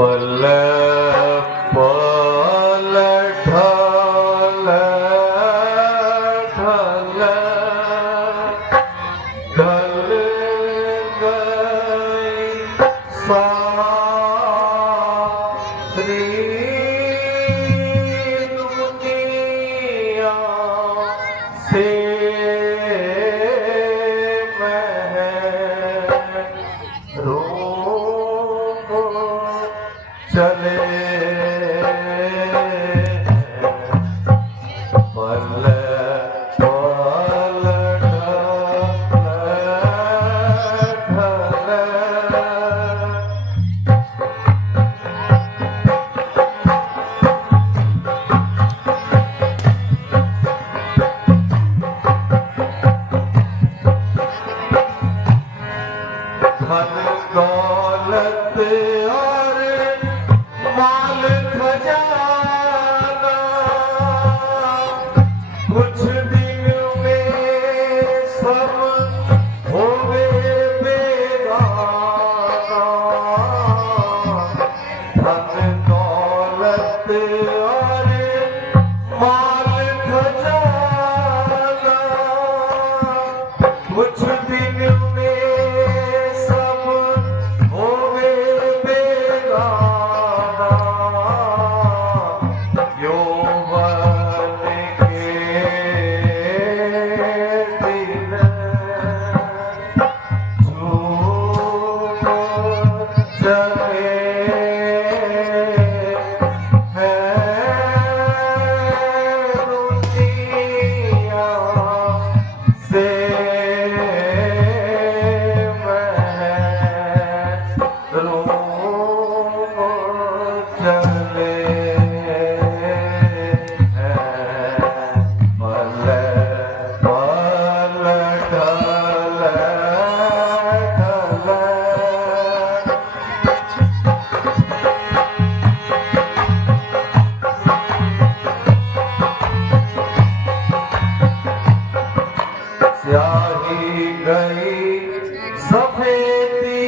पल पल ढल ढल ढल गई सारी दुनिया से चले पल पल धन दौलत और माल खजाना कुछ दिन में सब होवे बेगाना। धन दौलत और माल खजाना कुछ दिन में स्याही गई सफेदी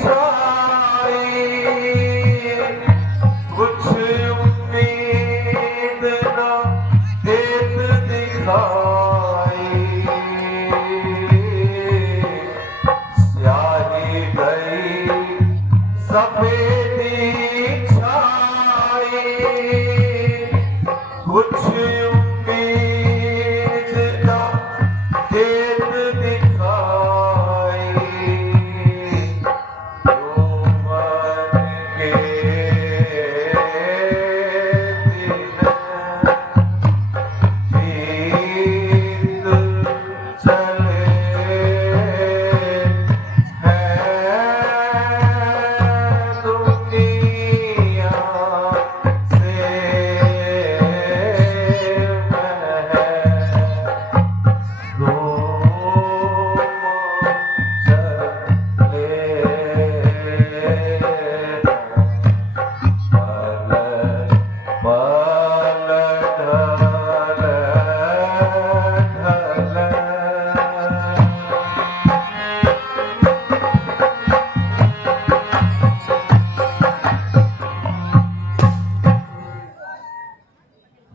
छाई कुछ उम्मीद न देत दिखाई। स्याही गई सफेदी छाई कुछ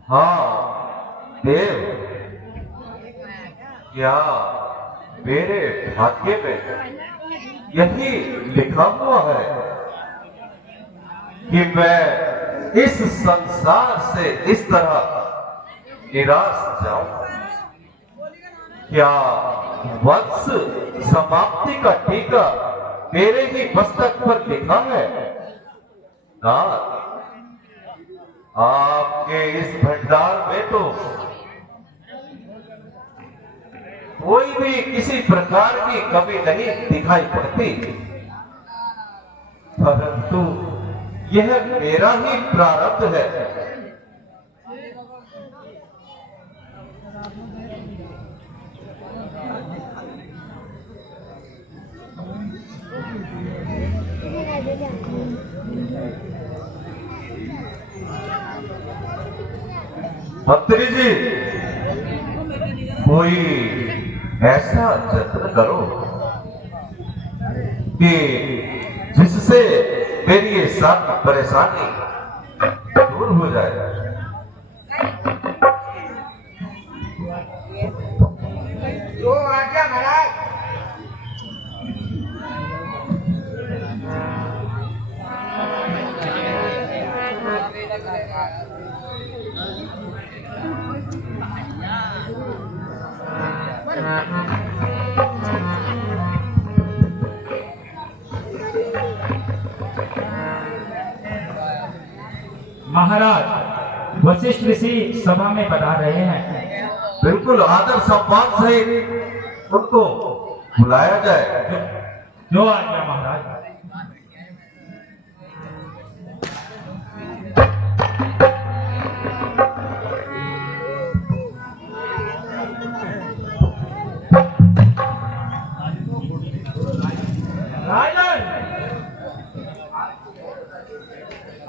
हाँ देव, क्या मेरे भाग्य में यही लिखा हुआ है कि मैं इस संसार से इस तरह निराश जाऊं? क्या वंश समाप्ति का टीका मेरे ही मस्तक पर लिखा है? नाथ, आपके इस भंडार में तो कोई भी किसी प्रकार की कमी नहीं दिखाई पड़ती, परंतु यह मेरा ही प्रारब्ध है। मंत्री जी, कोई ऐसा जतन करो कि जिससे मेरी ये सारी परेशानी दूर हो जाए। जो आज्ञा महाराज। महाराज वशिष्ठ ऋषि सभा में पधार रहे हैं। बिल्कुल आदर सम्मान सहित उनको बुलाया जाए। जो आज्ञा महाराज। राजन,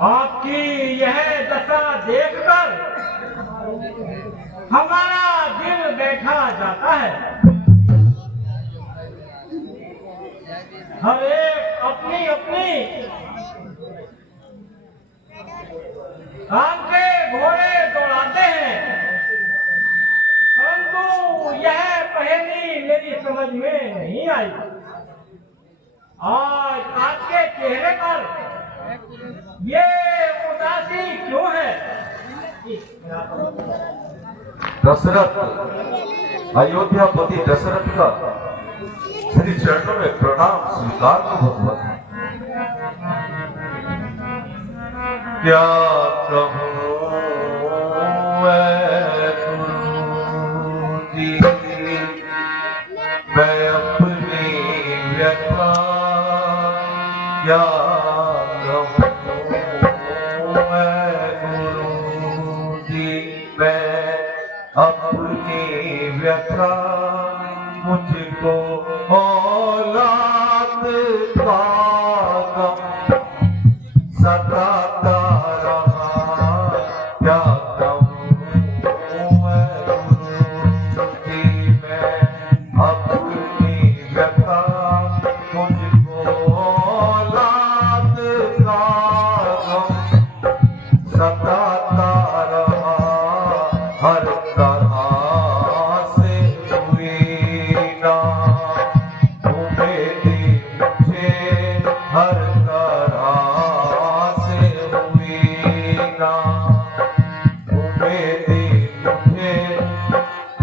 आपकी यह दशा देखकर हमारा दिल बैठा जाता है। हर एक अपनी अपनी काम के घोड़े दौड़ाते हैं, परंतु यह पहेली मेरी समझ में नहीं आई। आज आपके चेहरे पर ये उदासी क्यों है? दशरथ, अयोध्यापति दशरथ का श्री चरणों में प्रणाम स्वीकार को भगवत। क्या कहूँ मैं अपनी व्यथा, क्या अपनी व्यथा, मुझको औलाद का गम सताता रहा। क्या कहूँ मैं अपनी व्यथा, मुझको औलाद का गम सताता रहा। हर तरह से हुई ना उम्मीद मुझे, हर तरह से हुई ना उम्मीद मुझे।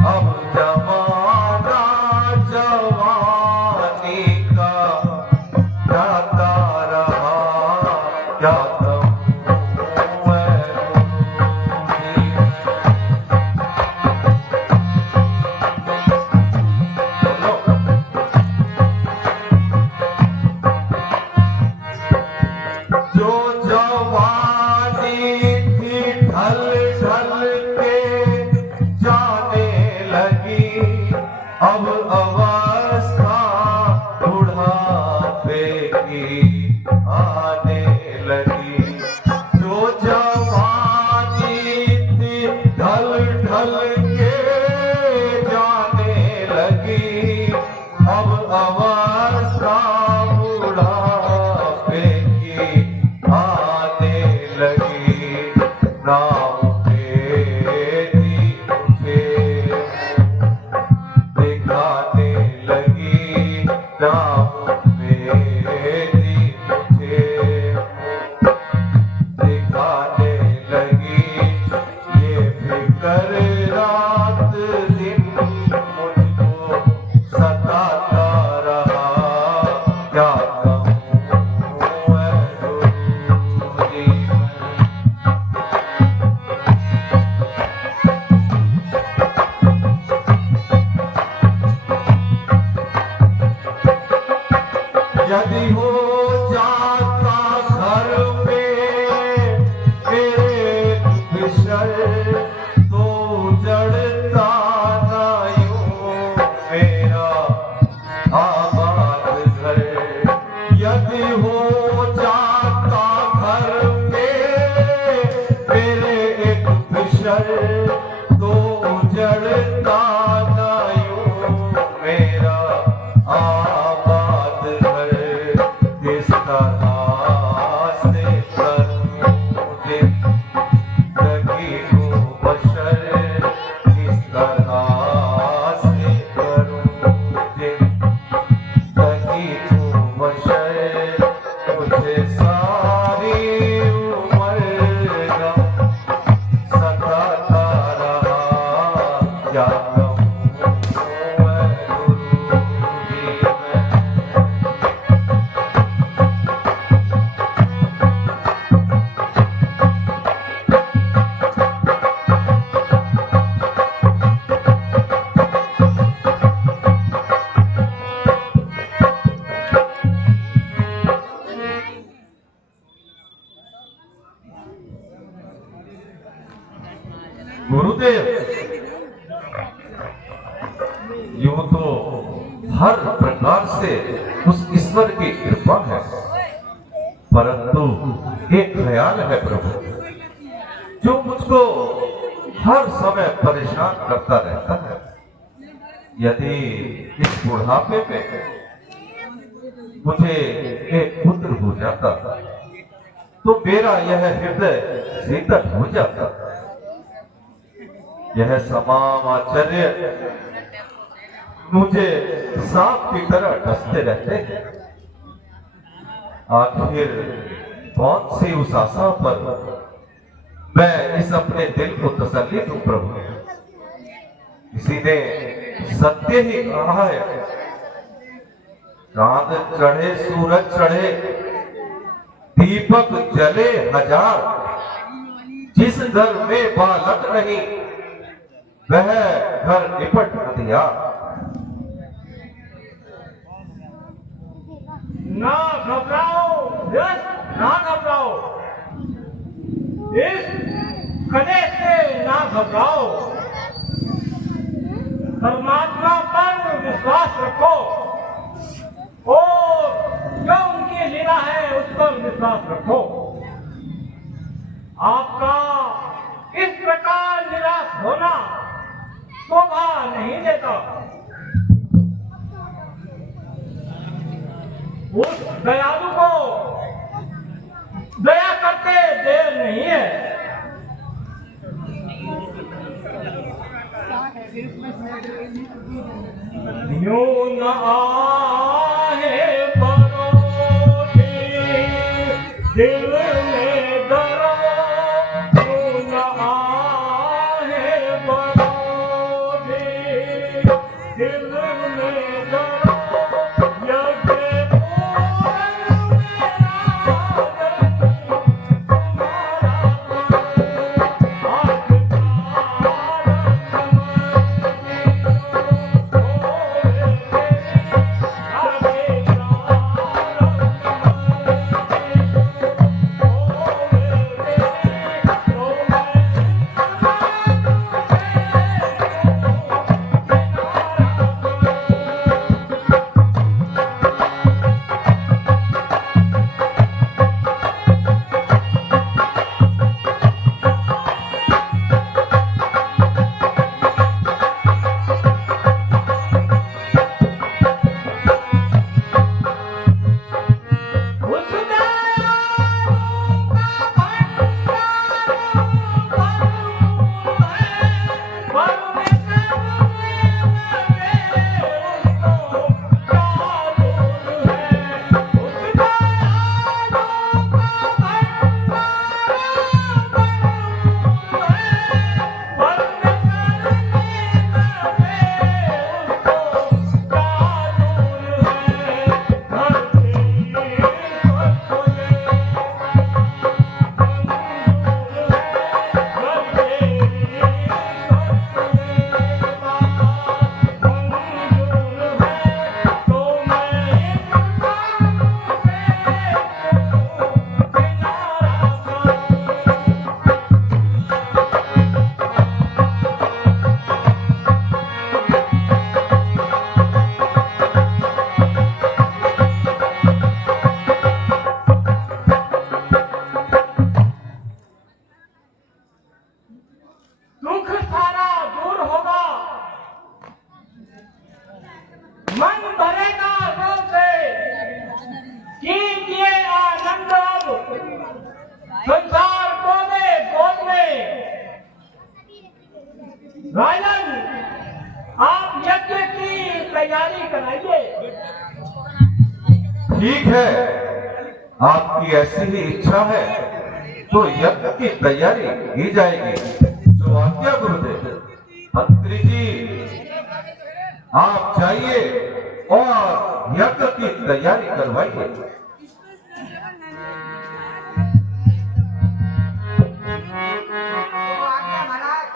अब जमाना जवानी का जाता रहा। क्या अब अवस्था बुढ़ापे की आने लगी। जो जवानी थी ढल ढल के जाने लगी, अब अवस्था बुढ़ापे की आने लगी। नाम यदि हो जाता घर पे एक विषय, तो जड़ता ना यूं मेरा आबाद घर। यदि हो जाता घर पे मेरे एक विषय, तो जड़ता ना यूं मेरा आबाद घर। इस तरह गुरुदेव, यूं तो हर प्रकार से उस ईश्वर की कृपा है, परंतु एक ख्याल है प्रभु, जो मुझको हर समय परेशान करता रहता है। यदि इस बुढ़ापे में मुझे एक पुत्र हो जाता तो मेरा यह हृदय शीतल हो जाता। यह तमाम आश्चर्य मुझे सांप की तरह डसते रहते हैं। आखिर कौन सी उस आशा पर मैं इस अपने दिल को तसल्ली दूं प्रभु? किसी ने सत्य ही कहा है, चांद चढ़े सूरज चढ़े दीपक जले हजार, जिस घर में बालक नहीं वह घर निपट हथियार। ना घबराओ यश, ना घबराओ, इस कले से ना घबराओ, परमात्मा पर विश्वास रखो और जो उनकी लीला है उस पर विश्वास रखो। आपका इस प्रकार निराश होना शोभा नहीं देता। उस दयालु को दया करते देर नहीं है। यूं न आहे परोठी दिल में डरो, यूं न आहे परोठी दिल में डरो, यज्ञ पूरन राजन, आप यज्ञ की तैयारी कराइए। ठीक है, आपकी ऐसी ही इच्छा है तो यज्ञ की तैयारी की जाएगी। जो आज्ञा गुरुदेव। मंत्री जी, आप जाइए और यज्ञ की तैयारी करवाइए। तो आज्ञा महाराज।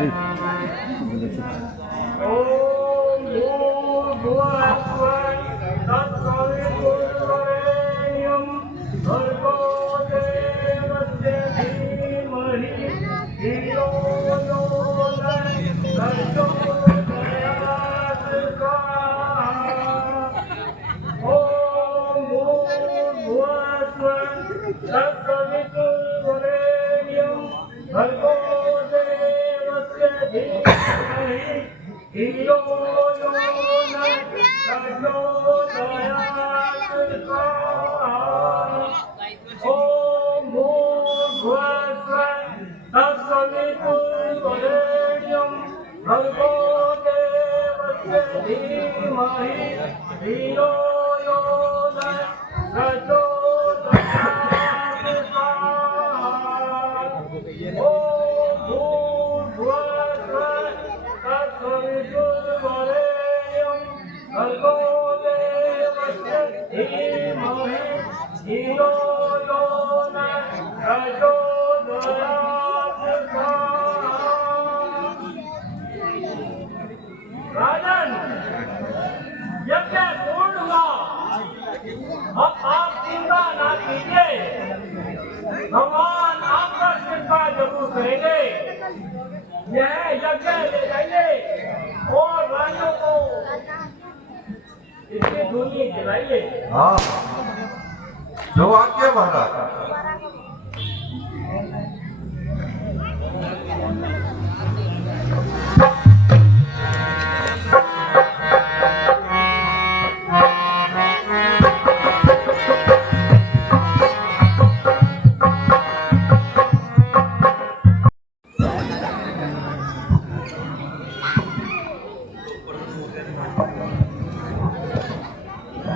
ओम भूर्भुवस्सुः तत्सवितुर्वरेण्यं भर्गो देवस्य धीमहि धियो यो न प्रचोदयात् ओम भूर्भुवस्सुः तत्सवितुर्वरेण्यं भर्गो देवस्य धीमहि धियो यो न प्रचोदयात् ओम भूर्भुवस्सुः तत्सवितुर्वरेण्यं भर्गो देवस्य धीमहि धियो यो न प्रचोदयात् ओम भूर्भुवस्सुः तत्सवितुर्वरेण्यं भर्गो देवस्य धीमहि धियो यो न प्रचोदयात् राजन यज्ञ पूर्ण हुआ अब आप चिंता ना कीजिए भगवान आपका कृपा जरूर करेंगे यह यज्ञ ले जाइए और रानियों को इसकी धुनी जलाइए हाँ जो आज्ञा महाराज।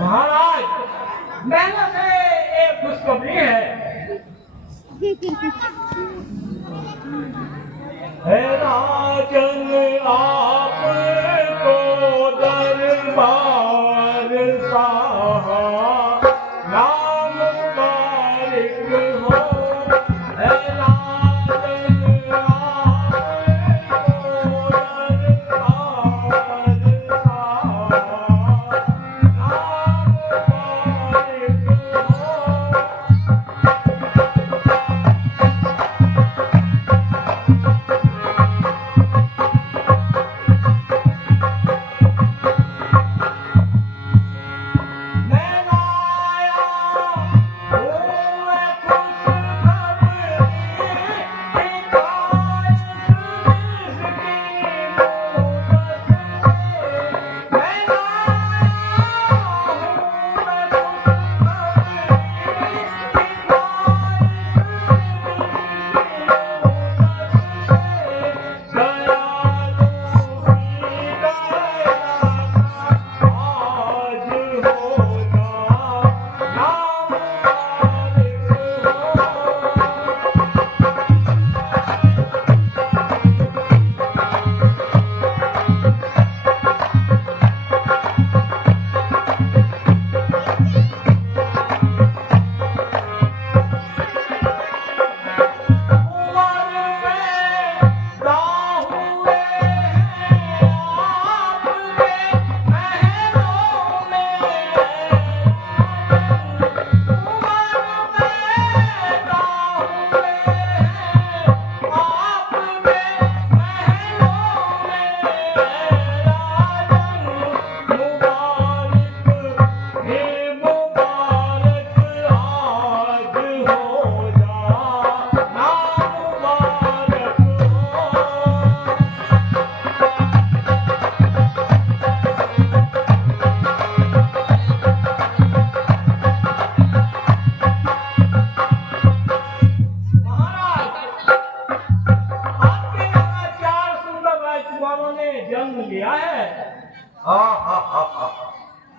महाराज मैंने से एक खुशखबरी है राजन आपको दरबार साहा नाम बारिक हो राजन आपको दरबार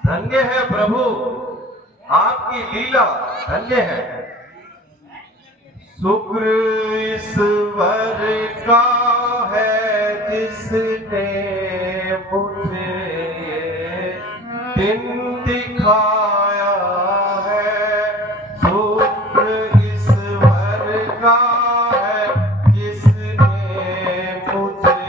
धन्य है प्रभु, आपकी लीला धन्य है। शुक्र ईश्वर का है जिसने मुझे दिन दिखाया है। शुक्र ईश्वर का है जिसने मुझे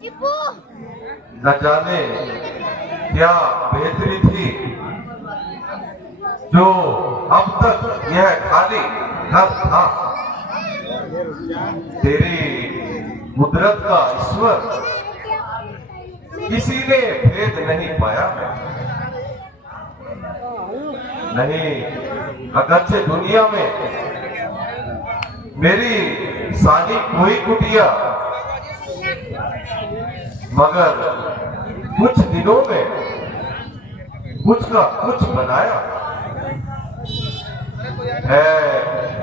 न जाने क्या बेहतरी थी जो अब तक यह खाली घर था। तेरी कुदरत का ईश्वर किसी ने भेद नहीं पाया। नहीं, अगरचे दुनिया में मेरी सानी कोई कुटिया, मगर कुछ दिनों में कुछ का कुछ बनाया है।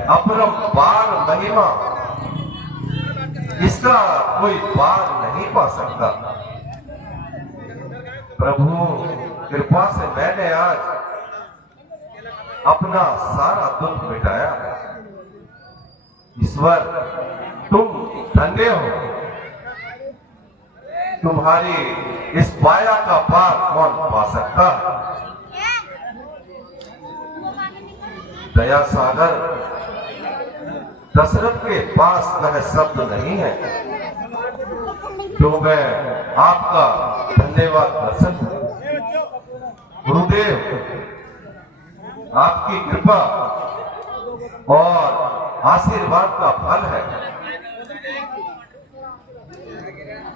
अपरंपार महिमा, इसका कोई पार नहीं पा सकता। प्रभु कृपा से मैंने आज अपना सारा दुख मिटाया। ईश्वर तुम धन्य हो। तुम्हारी इस माया का पार कौन पा सकता है। दया सागर दशरथ के पास वह शब्द नहीं है जो मैं आपका धन्यवाद कर सकूं। गुरुदेव, आपकी कृपा और आशीर्वाद का फल है।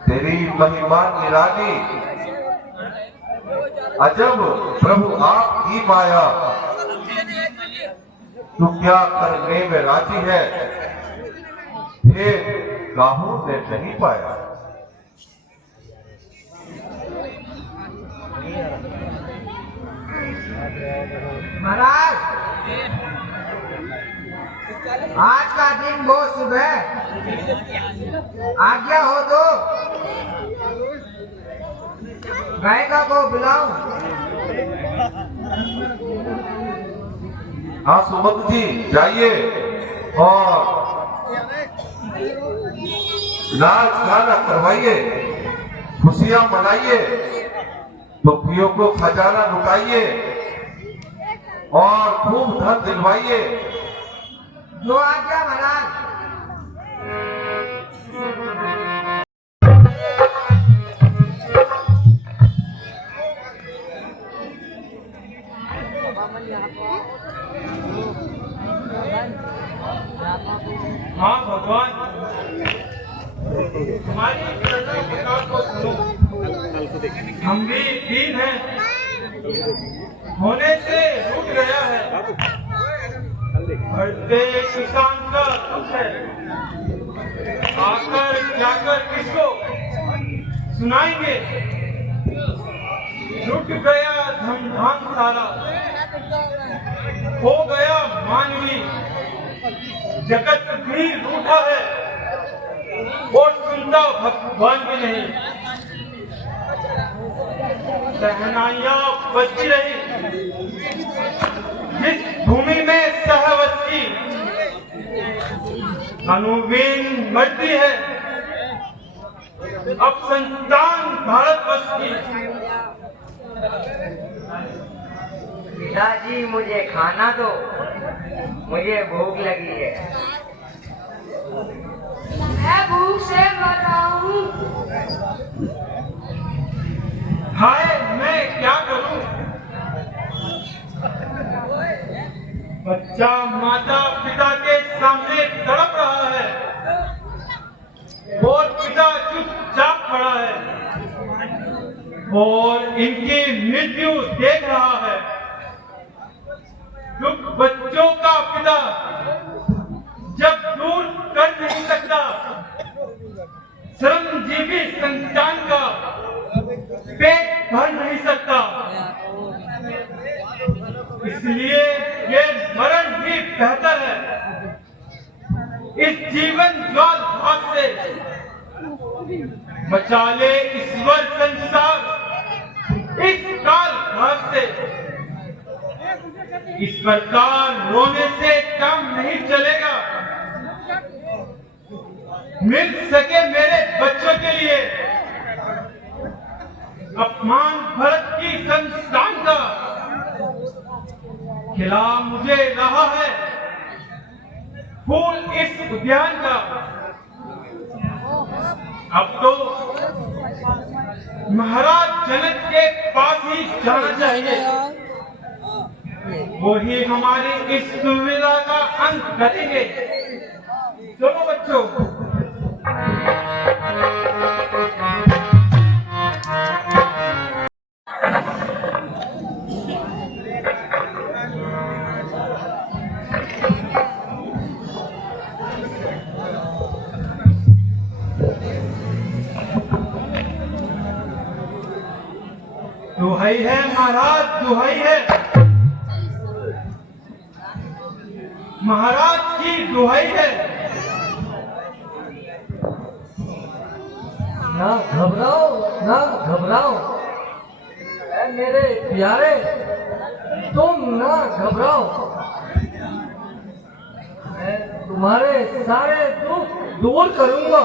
तेरी महिमा निराली, अजब प्रभु आपकी माया, तू क्या करने में राजी है, हे काहू ने नहीं पाया। महाराज, आज का दिन बहुत शुभ है। आज्ञा हो तो गायिका को बुलाऊं। हाँ सुमंत जी, जाइए और नाच गाना करवाइए, खुशियां मनाइए, दुखियों को खजाना लुटाइए और खूब धन दिलवाइए। जो आज्ञा महाराज। हाँ भगवान, हमारी पुकार को सुनो। हम भी दीन हैं, होने से रुक गया है। बढ़ते किसान का दुख है, आकर जाकर किसको सुनाएंगे। लुट गया धमधाम सारा, हो गया मानवी, जगत भी रूठा है और सुनता भगवान भी नहीं। सहनाइयां बजती रही जिस भूमि में सहवस की, अनुवीन मरती है अब संतान भारतवर्ष की। पिताजी, मुझे खाना दो, मुझे भूख लगी है। मैं भूख से मर रहा हूँ। हाय, मैं क्या करूं। बच्चा माता पिता के सामने तड़प रहा है और पिता चुपचाप खड़ा है और इनकी मृत्यु देख रहा है। दुख बच्चों का पिता जब दूर कर नहीं सकता, श्रमजीवी संतान का पेट भर नहीं सकता, इसलिए ये मरण भी बेहतर है। इस जीवन ज्वाल भाग से बचा ले ईश्वर संसार, इस काल भाग से। इस प्रकार रोने से काम नहीं चलेगा। मिल सके मेरे बच्चों के लिए अपमान भरत की संस्थान का, खिला मुझे रहा है फूल इस उद्यान का। अब तो महाराज जनक के पास ही जाना चाहिए। वही हमारी इस दुविधा का अंत करेंगे। चलो बच्चों। दुहाई है महाराज, दुहाई है महाराज की दुहाई है। ना घबराओ, ना घबराओ ऐ मेरे प्यारे, तुम ना घबराओ। मैं तुम्हारे सारे दुख दूर करूंगा।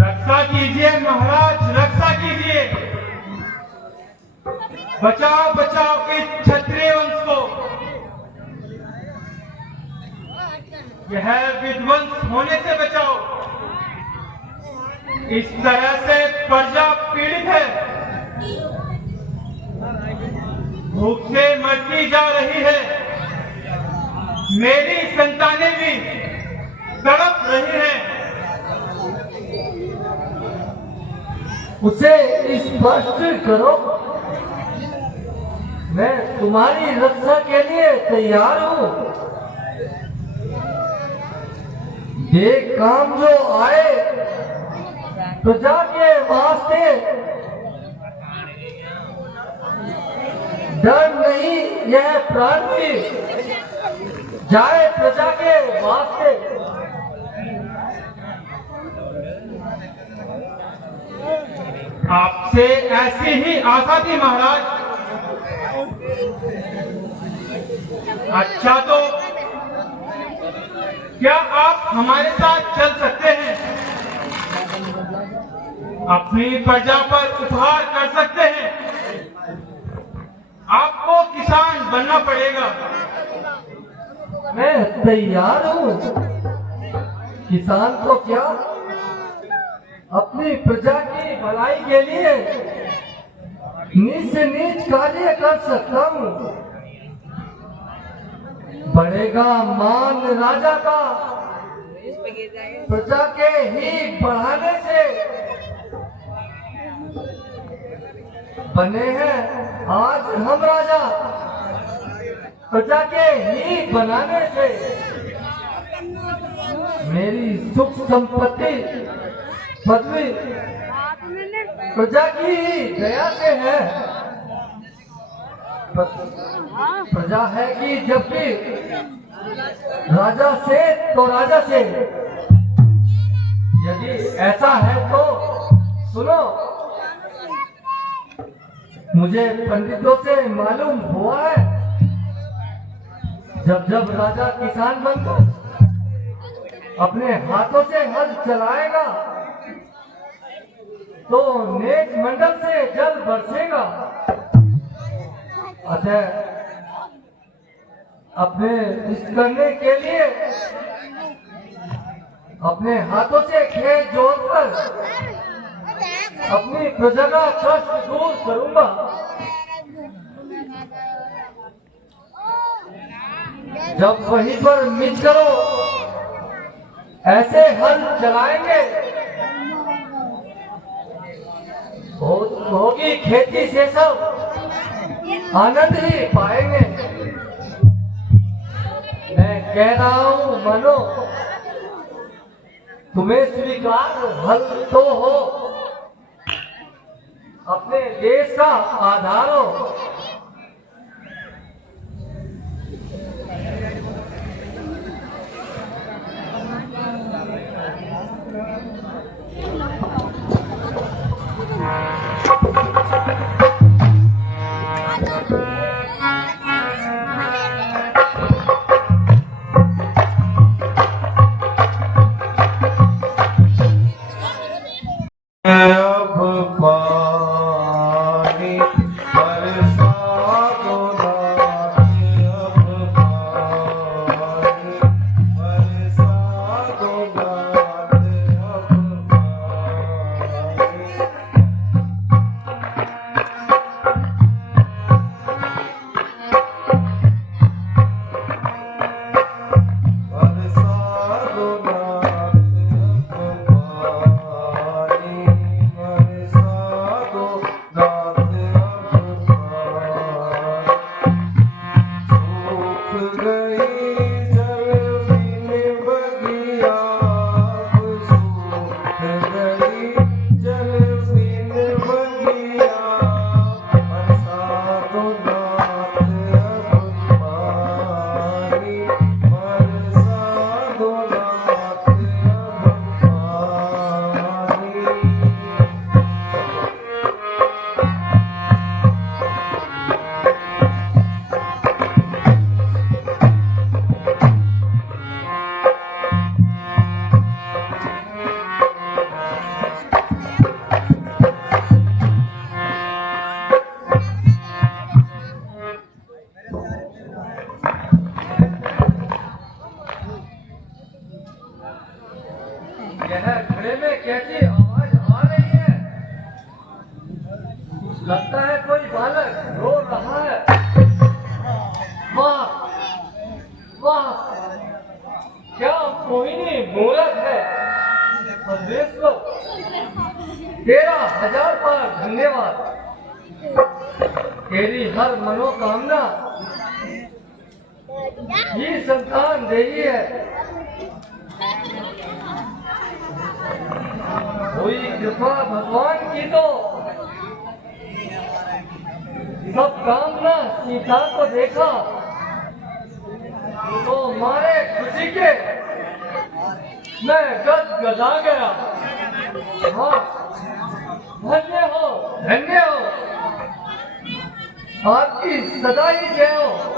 रक्षा कीजिए महाराज, रक्षा कीजिए। बचाओ बचाओ इस क्षत्रिय वंश को। यह विध्वंस होने से बचाओ। इस तरह से प्रजा पीड़ित है, भूख से मरती जा रही है। मेरी संतानें भी तड़प रही हैं। उसे स्पष्ट करो। मैं तुम्हारी रक्षा के लिए तैयार हूँ। ये काम जो आए प्रजा के वास्ते, डर नहीं, यह प्राण भी जाए प्रजा के वास्ते। आपसे ऐसी ही आशा थी महाराज। अच्छा तो क्या आप हमारे साथ चल सकते हैं? अपनी प्रजा पर उपहार कर सकते हैं। आपको किसान बनना पड़ेगा। मैं तैयार हूँ। किसान को क्या, अपनी प्रजा की भलाई के लिए नीच से नीच कार्य कर सकता हूँ। बढ़ेगा मान राजा का प्रजा के ही बढ़ाने से। बने हैं आज हम राजा प्रजा के ही बनाने से। मेरी सुख संपत्ति पदवी प्रजा की ही दया से है। प्रजा है कि जब भी राजा से तो राजा से। यदि ऐसा है तो सुनो, मुझे पंडितों से मालूम हुआ है, जब जब राजा किसान बनकर अपने हाथों से हल चलाएगा तो नेक मंडल से जल बरसेगा। अतः अपने इस करने के लिए अपने हाथों से खेत जोतकर अपनी प्रजा का कष्ट दूर करूंगा। जब वहीं पर मिल करो ऐसे हल चलाएंगे, होगी खेती से सब आनंद ही पाएंगे। मैं कह रहा हूँ मानो, तुम्हें स्वीकार हल तो हो, अपने देश का आधार हो। यह घड़े में कैसी आवाज आ रही है? लगता है कोई बालक रो रहा है। वाह वाह, क्या मोहिनी मूरत है। परमेश्वर तेरा 1000 बार धन्यवाद। तेरी हर मनोकामना ही संतान दे ही है। कोई कृपा भगवान की तो सब कामना सीता को देखा तो मारे खुशी के मैं गदगदा गया। हाँ, धन्य हो आपकी सदा ही जय हो।